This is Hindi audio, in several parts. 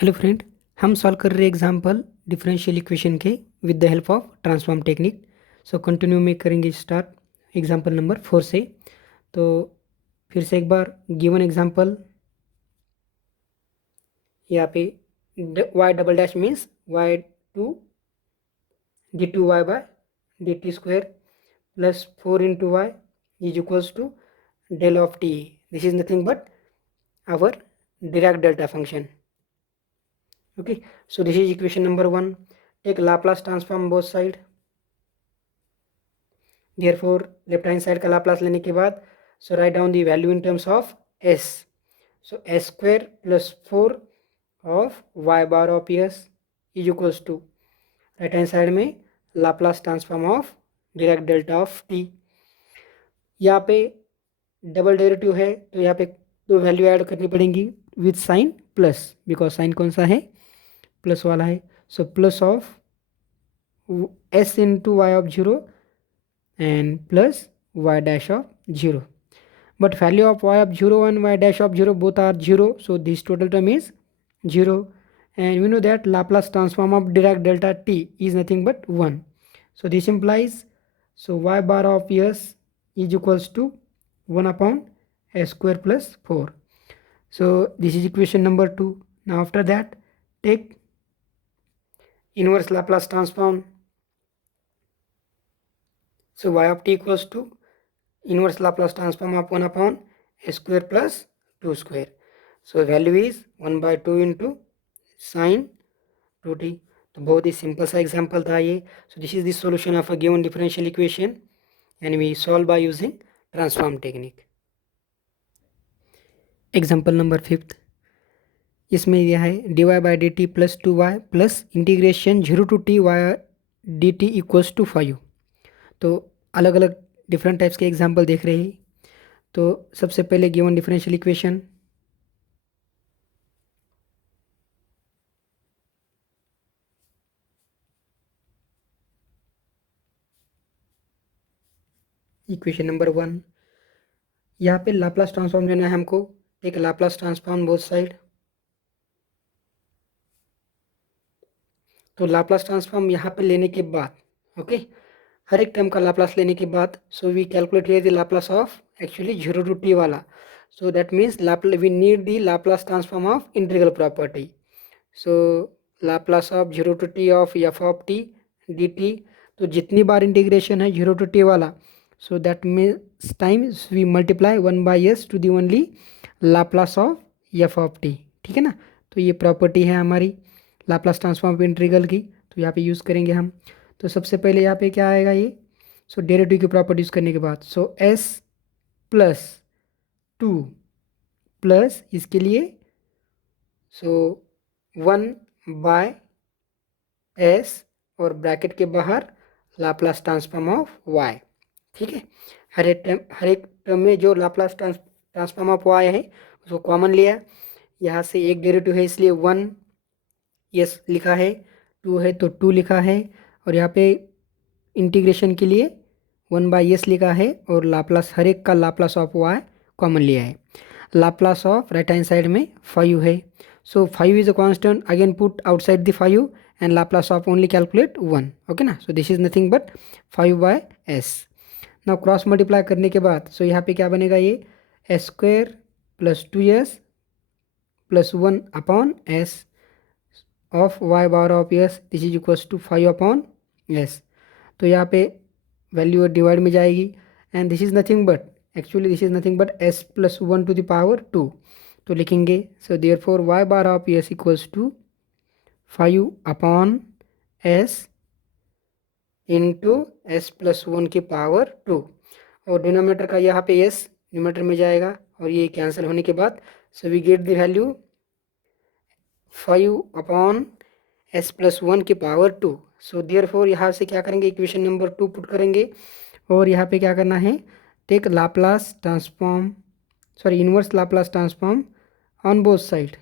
हेलो फ्रेंड, हम सॉल्व कर रहे हैं एग्जाम्पल डिफरेंशियल इक्वेशन के with the help of transform technique. So continue में करेंगे स्टार्ट एग्जाम्पल नंबर 4 से। तो फिर से एक बार गिवन एग्जाम्पल यहाँ पे Y double dash means Y two D two Y by D T square plus 4 into Y is equals to del of T. This is nothing but our Dirac delta function. Okay, so this is equation number 1. Take Laplace transform both side. Therefore left hand side का Laplace लेने के बाद so write down the value in terms of s. So s square plus 4 of y bar of s is equals to right hand side में Laplace transform of direct delta of t. यहाँ पे डबल डेरिवेटिव है तो यहाँ पे दो वैल्यू ऐड करनी पड़ेंगी with sign plus, because sign कौन सा है, प्लस वाला है. So plus of s into y of 0 and plus y dash of 0, but value of y of 0 and y dash of 0 both are 0, so this total term is 0. And we know that Laplace transform of Dirac delta t is nothing but 1, so this implies so y bar of s is equals to 1 upon s square plus 4. So this is equation number 2. Now after that take inverse Laplace transform. So y of t equals to inverse Laplace transform of 1 upon s square plus 2 square. So value is 1 by 2 into sin 2t. तो बहुत ही सिंपल सा एग्जाम्पल था ये. So this is the solution of a given differential equation and we solve by using transform technique. Example number 5. इसमें यह है dy by D T plus 2y plus integration 0 to T Y D T equals to 5. तो अलग अलग डिफरेंट टाइप्स के एग्जाम्पल देख रहे हैं. तो सबसे पहले given differential equation, equation number 1. यहाँ पे लाप्लास ट्रांसफॉर्म लेना है हमको. एक लाप्लास ट्रांसफॉर्म बोथ साइड. तो लाप्लास ट्रांसफॉर्म यहाँ पे लेने के बाद ओके हर एक टर्म का लाप्लास लेने के बाद so we calculate here the Laplace of actually 0 to T वाला. So that means we need the Laplace transform of integral property. So Laplace of 0 to t of f of t d t. तो जितनी बार इंटीग्रेशन है 0 टू टी वाला, so that means times we multiply 1 by s to the only Laplace of f of t. ठीक है ना. तो ये प्रॉपर्टी है हमारी लाप्लास ट्रांसफॉर्म ऑफ इंटीग्रल की. तो यहाँ पे यूज़ करेंगे हम. तो सबसे पहले यहाँ पे क्या आएगा ये, सो डेरिवेटिव की प्रॉपर्टी यूज़ करने के बाद सो s प्लस 2 प्लस इसके लिए सो 1 बाय s और ब्रैकेट के बाहर लाप्लास ट्रांसफॉर्म ऑफ y. ठीक है. हर एक टर्म में जो लाप्लास ट्रांसफॉर्म ऑफ y है उसको कॉमन लिया. यहाँ से एक डेरिवेटिव है इसलिए 1 यस लिखा है, 2 है तो 2 लिखा है, और यहाँ पे इंटीग्रेशन के लिए 1 बाई एस लिखा है, और लाप्लास हर एक का लाप्लास ऑफ वाई कॉमन लिया है. Laplace of right hand side में 5 है. So 5 is a constant, again put outside the 5 and Laplace of only calculate 1. Okay ना. So this is nothing but 5 by s. Now cross multiply करने के बाद सो यहाँ पे क्या बनेगा, ये s square plus 2s plus 1 upon s of y bar of s this is equals to 5 upon S. तो यहाँ पे वैल्यू डिवाइड में जाएगी and this is nothing but actually this is nothing but s plus 1 to the power 2. तो लिखेंगे so therefore y bar of S equals to 5 upon s into s plus 1 की पावर 2, और डिनोमिनेटर का यहाँ पे s न्यूमरेटर में जाएगा और ये कैंसिल होने के बाद so we get the value 5 upon s plus 1 की पावर 2. सो देयरफॉर यहाँ से क्या करेंगे, इक्वेशन नंबर 2 पुट करेंगे, और यहाँ पे क्या करना है, take Laplace transform inverse Laplace transform on both side.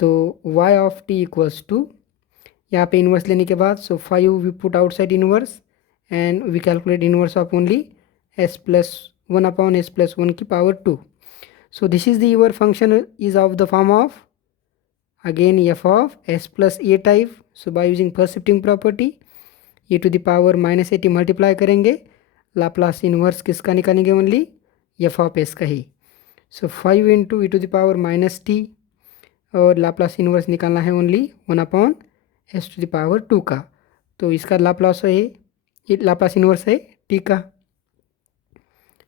तो y of t equals to यहाँ पे इनवर्स लेने के बाद so 5 we put outside inverse and we calculate inverse of only s plus 1 upon s plus 1 की power 2. So this is the your function is of the form of again f of s plus a type. So by using first shifting property e to the power minus at multiply करेंगे, लाप्लास इन्वर्स किसका निकालेंगे, ओनली एफ ऑफ एस का ही. So 5 into E to the power minus T, और लाप्लास इन्वर्स निकालना है only 1 upon S to the power 2 का. तो इसका लाप्लास है, ये लाप्लास इन्वर्स है टी का.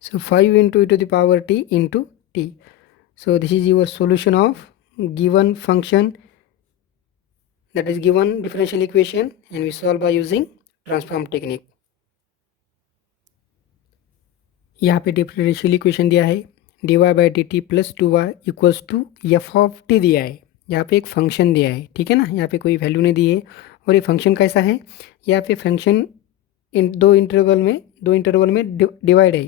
So 5 into E to the power T into T. So this is your solution of given function, that is given differential equation, and we solve by using transform technique. यहाँ पे डिफरेंशियल इक्वेशन दिया है dy by D T plus 2y equals to F of T दिया है. यहाँ पे एक फंक्शन दिया है, ठीक है ना, यहाँ पे कोई वैल्यू नहीं दी है. और ये फंक्शन कैसा है, यहाँ पे फंक्शन दो इंटरवल में डिवाइड है.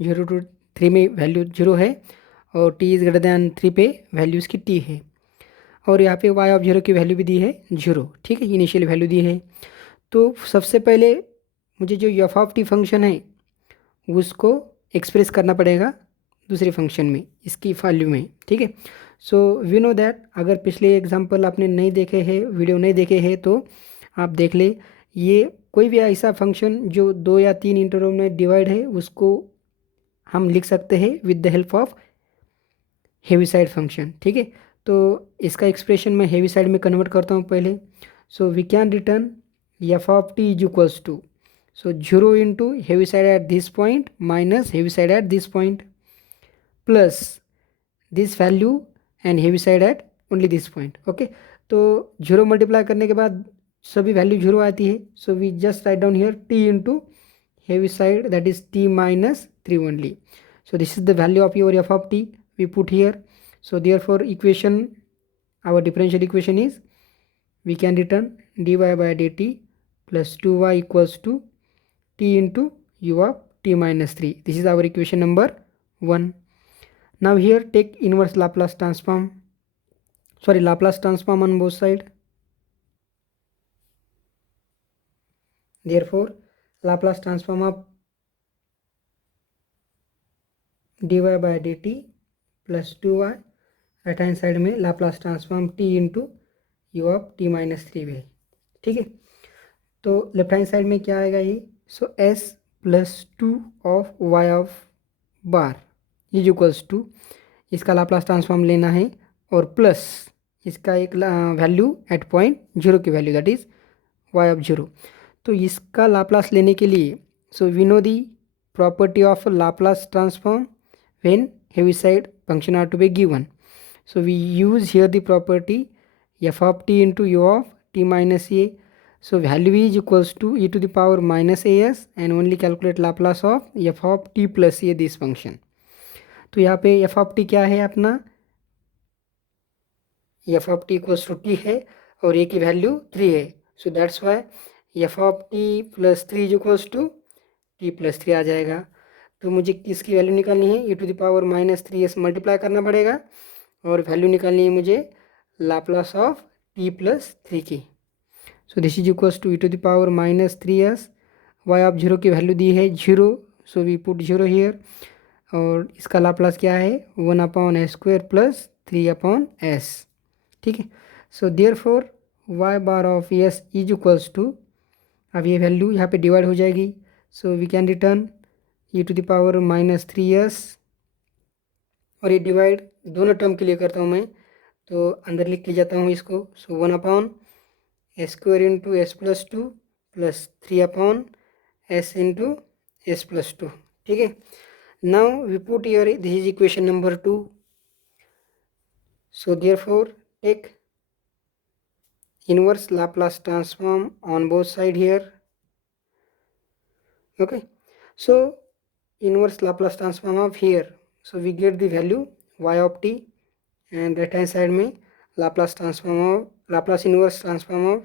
0 to 3 में वैल्यू 0 है, और t इज़ ग्रेटर दैन 3 पे वैल्यू इसकी t है. और यहाँ पे y ऑफ 0 की वैल्यू भी दी है 0, ठीक है, इनिशियल वैल्यू दी है. तो सबसे पहले मुझे जो एफ ऑफ टी फंक्शन है उसको एक्सप्रेस करना पड़ेगा दूसरे फंक्शन में, इसकी वैल्यू में, ठीक है. सो वी नो दैट, अगर पिछले एग्जांपल आपने नहीं देखे हैं, वीडियो नहीं देखे हैं, तो आप देख ले. ये कोई भी ऐसा फंक्शन जो 2 या 3 इंटरवल में डिवाइड है उसको हम लिख सकते हैं with the help of Heaviside function, ठीक है. तो इसका एक्सप्रेशन मैं हेवी साइड में कन्वर्ट करता हूँ पहले. So we can return F of T is equals to, so 0 into Heaviside at this point minus Heaviside at this point plus this value and Heaviside at only this point. Okay, तो 0 मल्टीप्लाई करने के बाद सभी वैल्यू 0 आती है. So we just write down here T into Heaviside, that is T minus 3 only. So this is the value of your F of T we put here. So therefore equation, our differential equation is, we can return dy by dt plus 2y equals to t into u of t minus 3. This is our equation number 1. Now here take inverse Laplace transform, Laplace transform on both side. Therefore Laplace transform of dy by dt plus 2y, right hand side में Laplace transform t into u of t minus 3 है, ठीक है. तो लेफ्ट हैंड साइड में क्या आएगा ये, so s plus 2 of y of bar is equals to, इसका लाप्लास ट्रांसफॉर्म लेना है, और प्लस इसका एक वैल्यू एट पॉइंट 0 की वैल्यू, दैट इज वाई ऑफ 0. तो इसका लाप्लास लेने के लिए, so we know the property of Laplace transform when Heaviside function are to be given. So we use here the property f of t into u of t minus a. So value is equals to e to the power minus as, and only calculate Laplace of f of t plus a this function. तो यहाँ पे f of t क्या है अपना, f of t equals to t है, और a की वैल्यू 3 है. So that's why f of t plus 3 is equals to t plus 3 आ जाएगा. तो मुझे किसकी वैल्यू निकालनी है, e to the power minus 3s multiply करना पड़ेगा, और वैल्यू निकालनी है मुझे लाप्लास ऑफ टी प्लस 3 की. So this is equals to E to the power minus 3s, Y of 0 की वैल्यू दी है 0, सो वी पुट 0 हियर, और इसका लाप्लास क्या है 1 upon S square plus 3 upon S, ठीक है. So therefore Y bar of S is equals to, अब ये वैल्यू यहाँ पे डिवाइड हो जाएगी. So we can return E to the power minus 3s, और ये डिवाइड दोनों टर्म के लिए करता हूँ मैं, तो अंदर लिख के जाता हूँ इसको. So 1 upon S square into S plus 2 plus 3 upon S into S plus 2, ठीक है. Now we put here, this is equation number 2. So therefore take inverse Laplace transform on both side here. Okay, so inverse Laplace transform of here, so we get the value y of t, and right hand side में Laplace transform of Laplace inverse transform of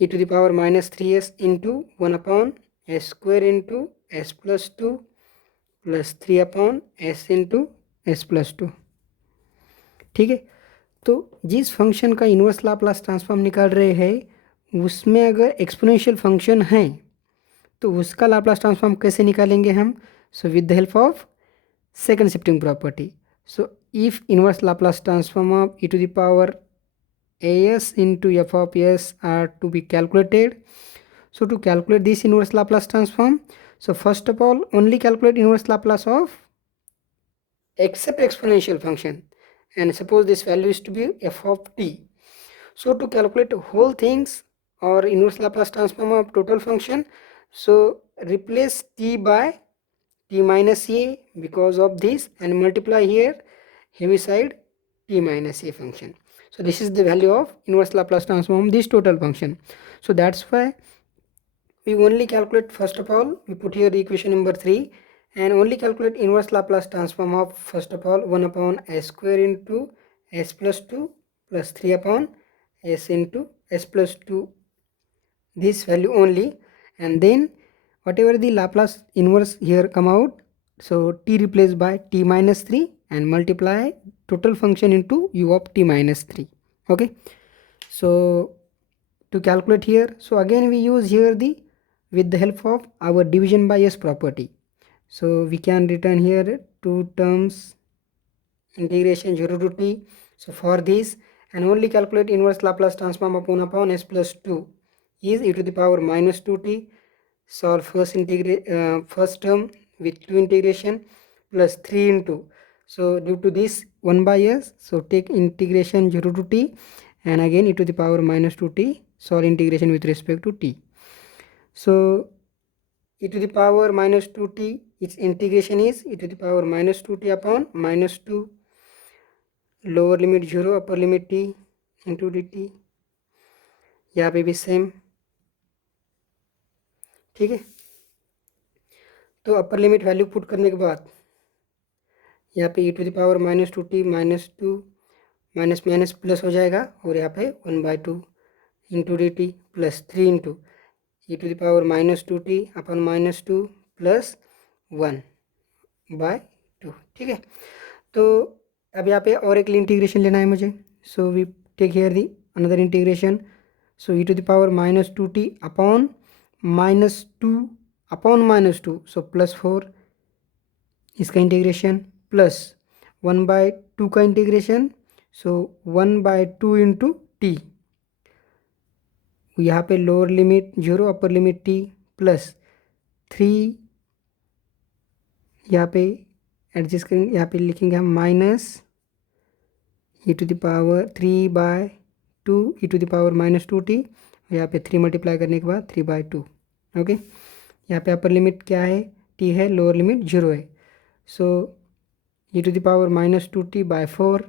e to the power minus 3s into 1 upon s square into s plus 2 plus 3 upon s into s plus 2, ठीक है. तो जिस फंक्शन का इन्वर्स लाप्लास ट्रांसफॉर्म निकाल रहे हैं उसमें अगर एक्सपोनेंशियल फंक्शन है तो उसका लाप्लास ट्रांसफॉर्म कैसे निकालेंगे हम, so with the help of second shifting property. So if inverse Laplace transform of e to the power as into f of s are to be calculated. So to calculate this inverse Laplace transform, so first of all only calculate inverse Laplace of except exponential function, and suppose this value is to be f of t. So to calculate whole things or inverse Laplace transform of total function, so replace t by t minus a because of this, and multiply here heavy side t minus a function. So this is the value of inverse Laplace transform of this total function. So that's why we only calculate, first of all we put here the equation number 3 and only calculate inverse Laplace transform of first of all 1 upon s square into s plus 2 plus 3 upon s into s plus 2, this value only, and then whatever the Laplace inverse here come out, so t replaced by t minus 3 and multiply total function into u of t minus 3. Okay, so to calculate here, so again we use here the with the help of our division by s property. So we can return here two terms integration 0 to t. So for this, and only calculate inverse Laplace transform of 1 upon s plus 2 is e to the power minus 2t. Solve first term with 2 integration plus 3 into, so due to this 1 by s, so take integration 0 to t, and again e to the power minus 2t, solve integration with respect to t. So e to the power minus 2t, its integration is e to the power minus 2t upon minus 2, lower limit 0 upper limit t into dt, यहाँ पे भी सेम। ठीक है, तो अपर लिमिट वैल्यू पुट करने के बाद यहाँ पे e to the power minus 2t minus 2 minus minus plus हो जाएगा, और यहाँ पे 1/2 into dt plus 3 into e to the power minus 2t upon minus 2 plus 1/2। ठीक है, तो अब यहाँ पे और एक इंटीग्रेशन लेना है मुझे। So we take here the another integration, so e to the power minus 2t upon minus 2 upon minus 2, so plus 4 इसका इंटीग्रेशन, प्लस 1/2 का इंटीग्रेशन, सो 1/2 इंटू टी, यहाँ पे lower limit 0 upper limit t plus 3, यहाँ पे एडजस्ट करेंगे, यहाँ पे लिखेंगे हम minus e to the power 3/2 e to the power minus 2t, यहाँ पे 3 मल्टीप्लाई करने के बाद 3/2। ओके, यहाँ पे अपर लिमिट क्या है, t है, लोअर लिमिट 0 है, so e to the power minus 2t/4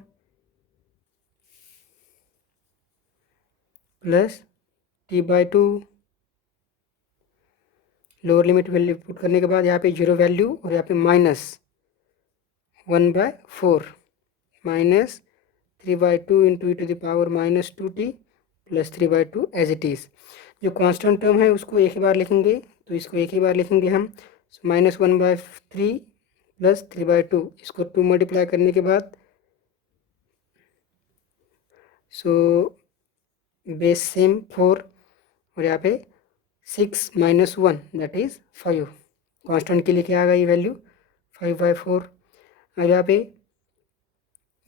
plus t/2, lower limit value put करने के बाद यहाँ पे 0 वैल्यू, और यहाँ पे minus 1/4 minus 3/2 into e to the power minus 2t plus 3/2 as it is. जो कांस्टेंट टर्म है उसको एक ही बार लिखेंगे, तो इसको एक ही बार लिखेंगे हम, माइनस 1/3 प्लस 3/2, इसको 2 मल्टीप्लाई करने के बाद, सो बेस सेम 4, और यहाँ पे 6 माइनस 1 दैट इज़ 5, कांस्टेंट के लिए क्या आ गई वैल्यू 5/4। अब यहाँ पे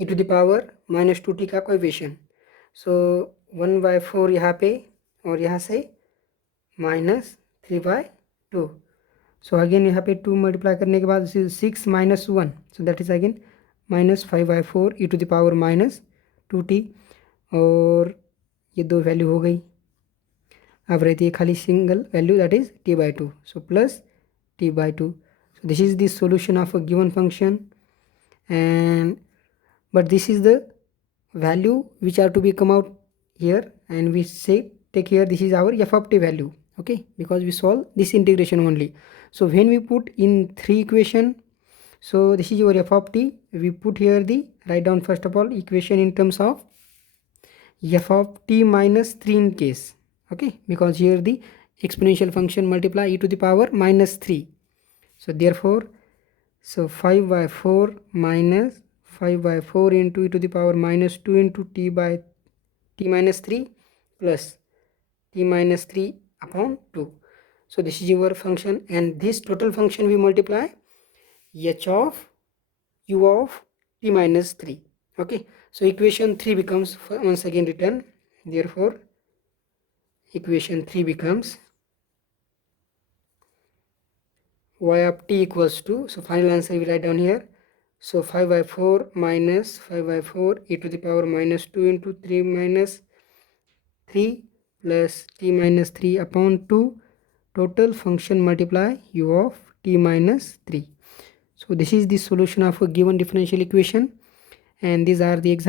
e to the power minus 2t का कोएफिशिएंट, सो 1/4 यहाँ पे, और यहाँ से माइनस 3/2, सो अगेन यहाँ पे 2 मल्टीप्लाई करने के बाद 6 minus 1, so that is again minus 5/4 e to the power minus 2t, और ये दो वैल्यू हो गई। अब रहती है खाली single value that is t/2, so plus t/2। So this is the solution of a given function, and but this is the value which are to be come out here, and we say take here this is our f of t value, okay, because we solve this integration only. So when we put in 3 equation, so this is your f of t, we put here the write down first of all equation in terms of f of t minus 3 in case, okay, because here the exponential function multiply e to the power minus 3, so therefore, so 5/4 minus 5/4 into e to the power minus 2 into t by t minus 3 plus t minus 3 upon 2. So this is your function, and this total function we multiply h of u of t minus 3. Okay, so equation 3 becomes once again written. Therefore equation 3 becomes y of t equals to, so final answer we write down here. So 5 by 4 minus 5 by 4 e to the power minus 2 into 3 minus 3 plus t minus 3 upon 2 total function multiply u of t minus 3. So this is the solution of a given differential equation, and these are the examples.